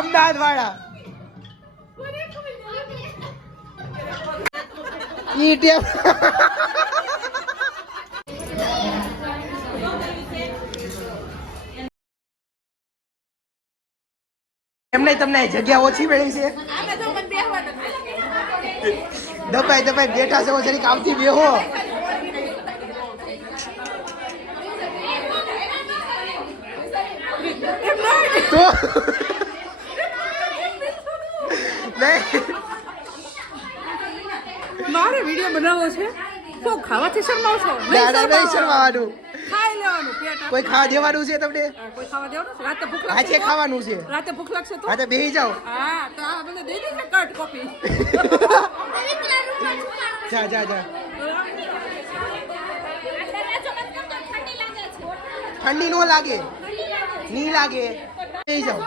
અમદાવાદ વાળા ઈ ટેપ એમને તમને જગ્યા ઓછી મળી છે દબાઈ દબાઈ બેઠા છો જરીક આવતી બેહો તો મારે વિડિયો બનાવવો છે તો ખાવાથી શરમાવ છો નહીં શરમાવાનું ખાઈ લેવાનું પેટ કોઈ ખાવા દેવાનું છે તમને કોઈ ખાવા દેવાનું છે રાતે ભૂખ આજે ખાવાનું છે રાતે ભૂખ લાગશે તો હા તો બેહી જાઓ હા તો આ મને દઈ દેજો કટ કોપી જા જા જા ઠંડી નો લાગે નહીં લાગે બેહી જાઓ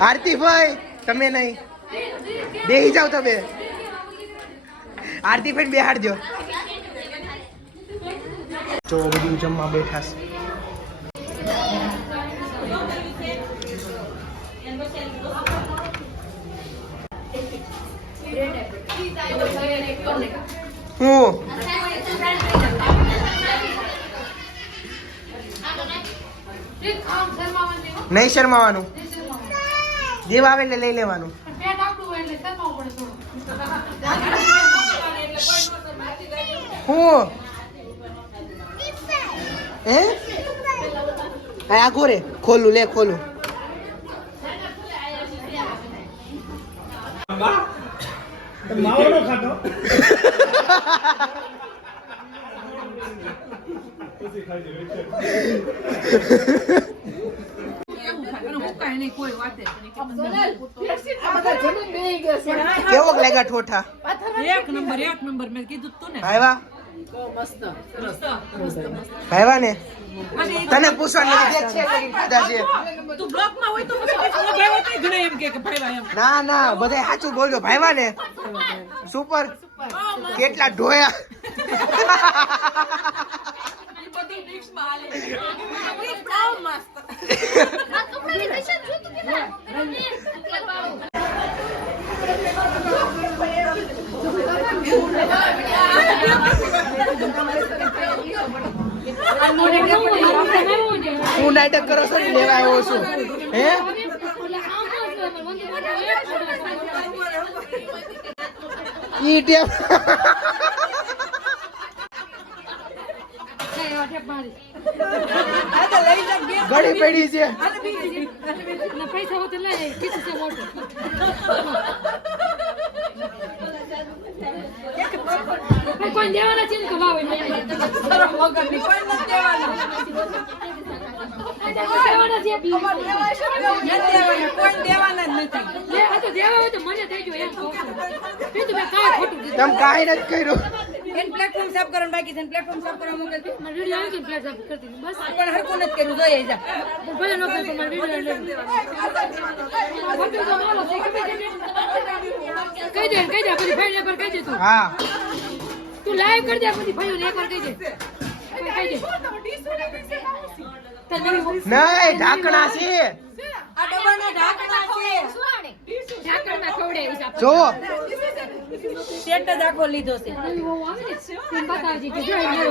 આરતી ભાઈ તમે નહીં બેહી જાવ તમે આરતી ભાઈ બેહાડજો જો બધું જમવા બેઠા છે હું નહીં શરમાવાનું જેવ આવે એટલે લઈ લેવાનું હું હે આ ઘોરે ખોલું લે ખોલું માવાનો ખાતો કેવો લાગ્યા ઠોઠા એક નંબર મેં કીધું તું ને આવ્યા આવ્યા ને તને પૂછવાનું નથી છે ખાધા છે તું બ્લોક માં હોય તો ભાઈવા કઈ ઘણા એમ કે ભાઈવા એમ ના ના બધા સાચું બોલજો ભાઈવા ને સુપર કેટલા ઢોયા બધું મિક્સ માં આલે બહુ મસ્ત આ તો મને કશું જોતું કે હું નાટક કરો છો લેવા આવ્યો છું હે ઈ ટેપ ઘડી પડી છે પૈસા હોતે લે કિસ છે મોટો કોઈ દેવાના છે તો લાવે વગર ની કોઈ નથી દેવાના કોઈ દેવાના નથી આ તો દેવા હોય તો મને થઈ ગયો એમ કહું તું મેં કાઈ ખોટું તમ કાઈ નથી કર્યું એન પ્લેટફોર્મ સાફ કરવાનું બાકી છે પ્લેટફોર્મ સાફ કરવા મોકલતી મારી વિડિયો આવી કે પ્લેટ સાફ કરતી બસ પણ હરકો નથી કર્યું જોઈએ જા ભલે નો કરે તો મારી વિડિયો લઈ કહી દે પછી ભાઈ ને પર કહી દે તું હા તું લાઈવ કરી દે પછી ભાઈઓ ને એકવાર કહી દે નહીં ઢાંકણા છે આ ડબ્બાના ઢાંકણા છે ઢાંકણમાં ખવડાવી છે જો સેટ જ આખો લીધો છે નવી બહુ આવે ને તેમ બતાવજી કે જો નવો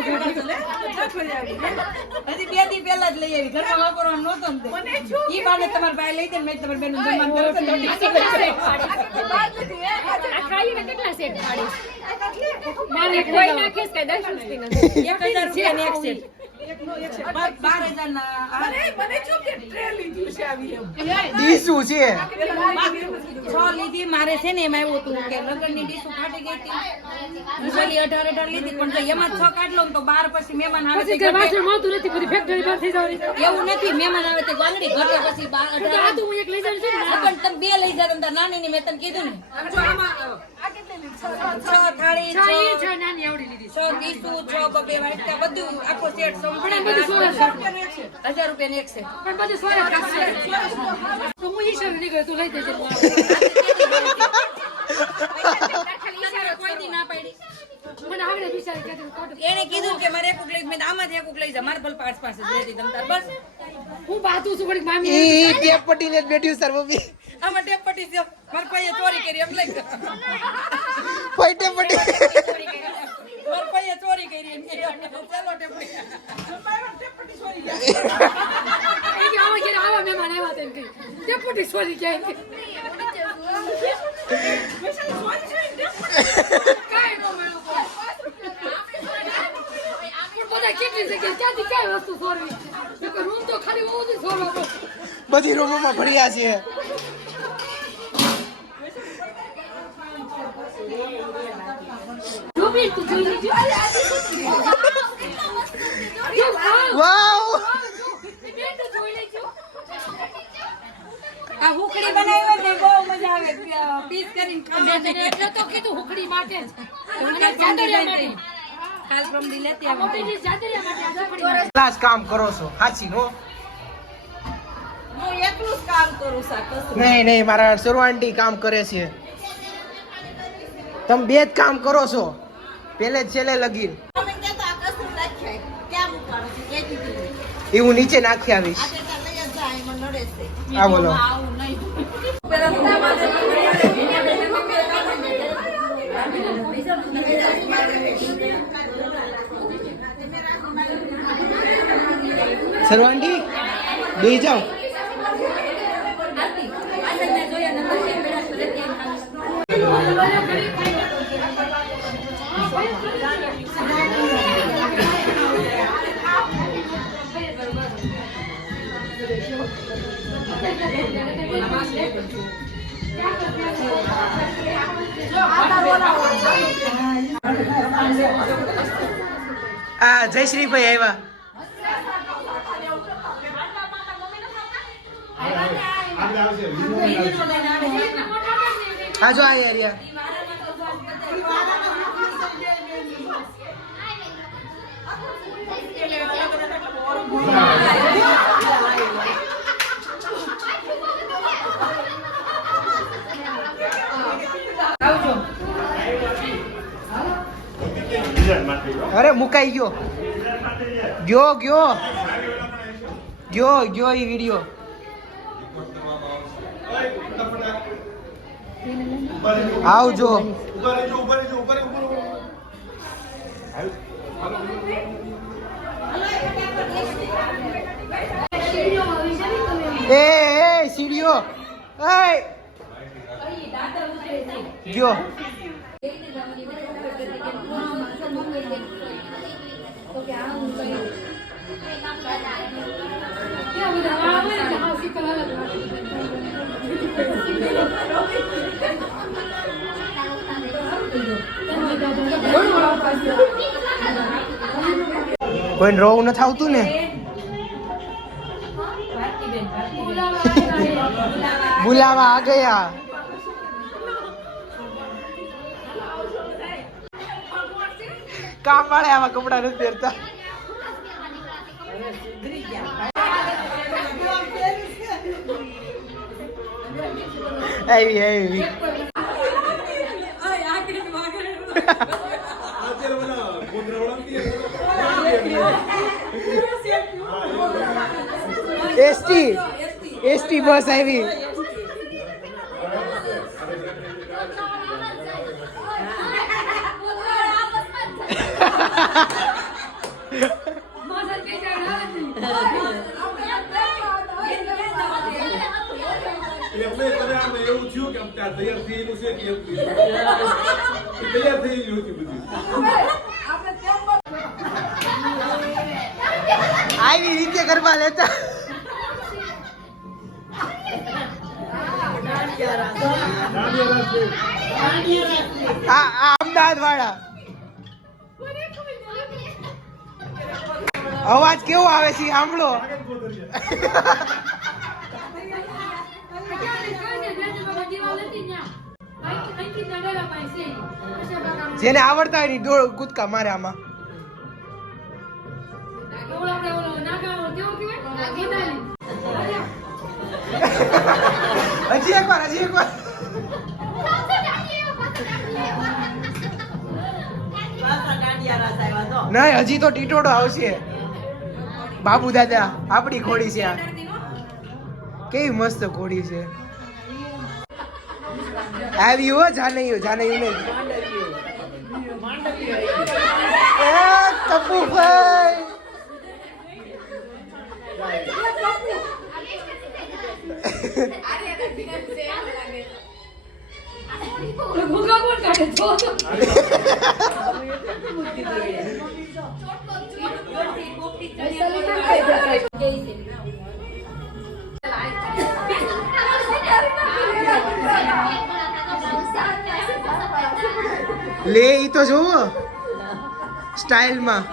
હજી બે દી પહેલા જ લઈ આવી ઘરમાં વાપરવાનું નહોતો ને ઈ બાને તમાર ભાઈ લઈ દે મેં તમાર બેન જમવાનું કરો તો આ ખાઈને કેટલા સેટ પાડે મારે કોઈ નાખીશ કે 10 રૂપિયા નથી 1000 રૂપિયા એક સેટ 12,000 ના મને જો કે ટ્રે લીધું છે આવી એમ ડીસુ છે છ લીધી મારે છે ને એમાં એવું હતું કે લગનની ડીશુ ફાટી ગઈ હતી ઉજળી 18 લીધી પણ જો એમાં 6 કાઢલો તો 12 પછી મહેમાન આવે છે કે વાસણ મળતું નથી બધી ફેક્ટરી બહાર થઈ જવાની એવું નથી મહેમાન આવે તો ગાંગડી ઘટે પછી 18 આ તો હું એક લઈ જાઉં છું પણ તમે બે લઈ જાવ તમે નાની ની મેં તને કીધું ને છ થાળી છ નાની આવડી લીધી છ ડીશું છ બબે વાટકા બધું આખો સેટ સંપૂર્ણ 1000 રૂપિયાની એક છે પણ બધું સોરે તો હું ઈશારો નીકળે તું લઈ દેજે કોઈ દી ના પાડી મને આગળ વિચાર કે એને કીધું કે મારે એક લઈ મેં આમાંથી એક લઈ જા મારે ભલ પાંચ પાંચ જ રહેતી તમ તાર બસ હું બાતું છું પણ મામી ઈ ટેપ પટીને જ બેઠ્યું સર મમ્મી આમાં ટેપ પટી છે માર ભાઈએ ચોરી કરી એમ લઈ કોઈ ટેપ પટી માર ભાઈએ ચોરી કરી એમ ચાલો ટેપ પટી ચોરી ગયા એ કે આવા મહેમાન આવ્યા તેમ કે ટેપ પટી ચોરી ગયા કે બધી રૂમોમાં ભર્યા છે વાવ આ હુકડી બનાવી ને બહુ મજા આવે પીસ કરીને ખાવા એટલે તો કીધું હુકડી માટે જ મને ચાદરિયા માટે કાલ પ્રમ દી લેતી આવી ચાદરિયા માટે ક્લાસ કામ કરો છો સાચી નો હું એકલું જ કામ કરું છું નહીં નહીં મારા સર્વાંટી કામ કરે છે તમે બે જ કામ કરો છો પહેલે જ છેલ્લે લગીન તમે કે તો આ કસુર નાખ્યા ક્યાં મૂકવાનું છે કે દીધી એ હું નીચે નાખી આવીશ આ લઈ જાય મને નડે છે આ બોલો આવું નહીં સર્વાંટી બે જાઓ આ જયશ્રીભાઈ આવ્યા હા જો આ એરિયા અરે મુકાઈ ગયો ગયો ઈ વિડિયો આવજો એ સીડીઓ એ ગયો કોઈ રોવું નથી આવતું ને बुलावा आ गया काम वाले आवा कपड़ा नहीं देता आई एसटी बस आई આવી રીતે ગરબા લેતા અમદાવાદ વાળા અવાજ કેવો આવે છે સાંભળો જેને આવડતા હોય ની ડોળ કૂદકા મારે આમાં. હજી એક વાર નહીં, હજી તો ટીટોડો આવશે. બાબુ દાદા આપડી ઘોડી છે આ, કેવી મસ્ત ઘોડી છે. આવી હો જાનૈયું નહીં. તપુભાઈ લે ઈ તો જોવો સ્ટાઇલમાં.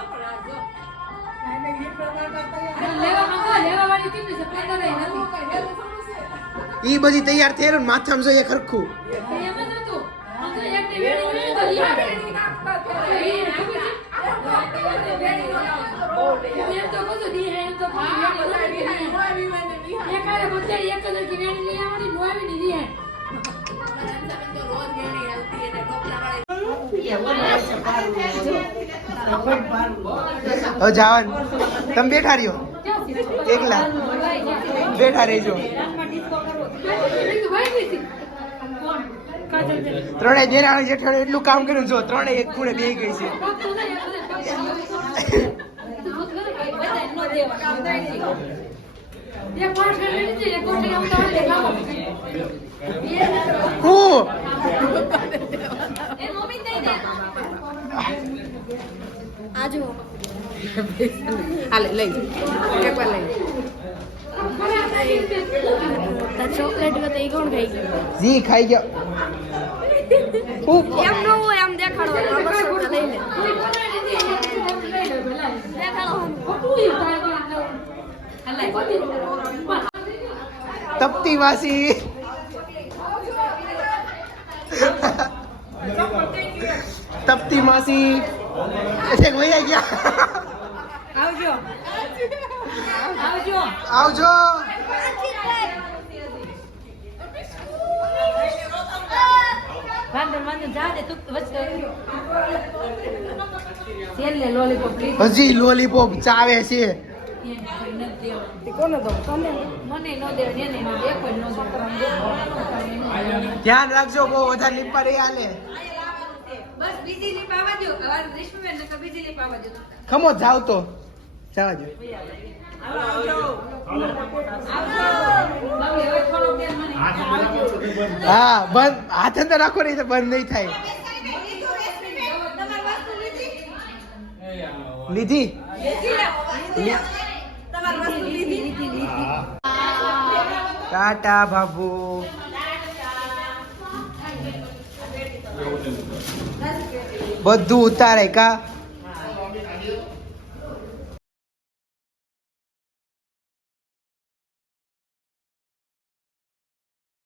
ઈ બધી તૈયાર થયેલું ને માથામાં જોઈએ ખરખું. હવે જાવન તમે બેઠા રહ્યો એકલા, બેઠા રહેજો. ત્રણે જેઠાણી જેઠાણી એટલું કામ કર્યું, જો ત્રણે એક ખૂણે બેહી ગઈ છે. જી ખાઈ ગયો. તપતી વાસી તપતી માસી એક વહી ગયા. આવજો. હજી લોલીપોપ ચાવે છે. ધ્યાન રાખજો, બહુ વધારે લીપા રહી હાલે. ખમો જાવ તો જવા દો. હા બંધ, હાથ અંદર રાખો નહીં તો બંધ નહીં થાય. લીધી ટાટા બાબુ. બધું ઉતારે કા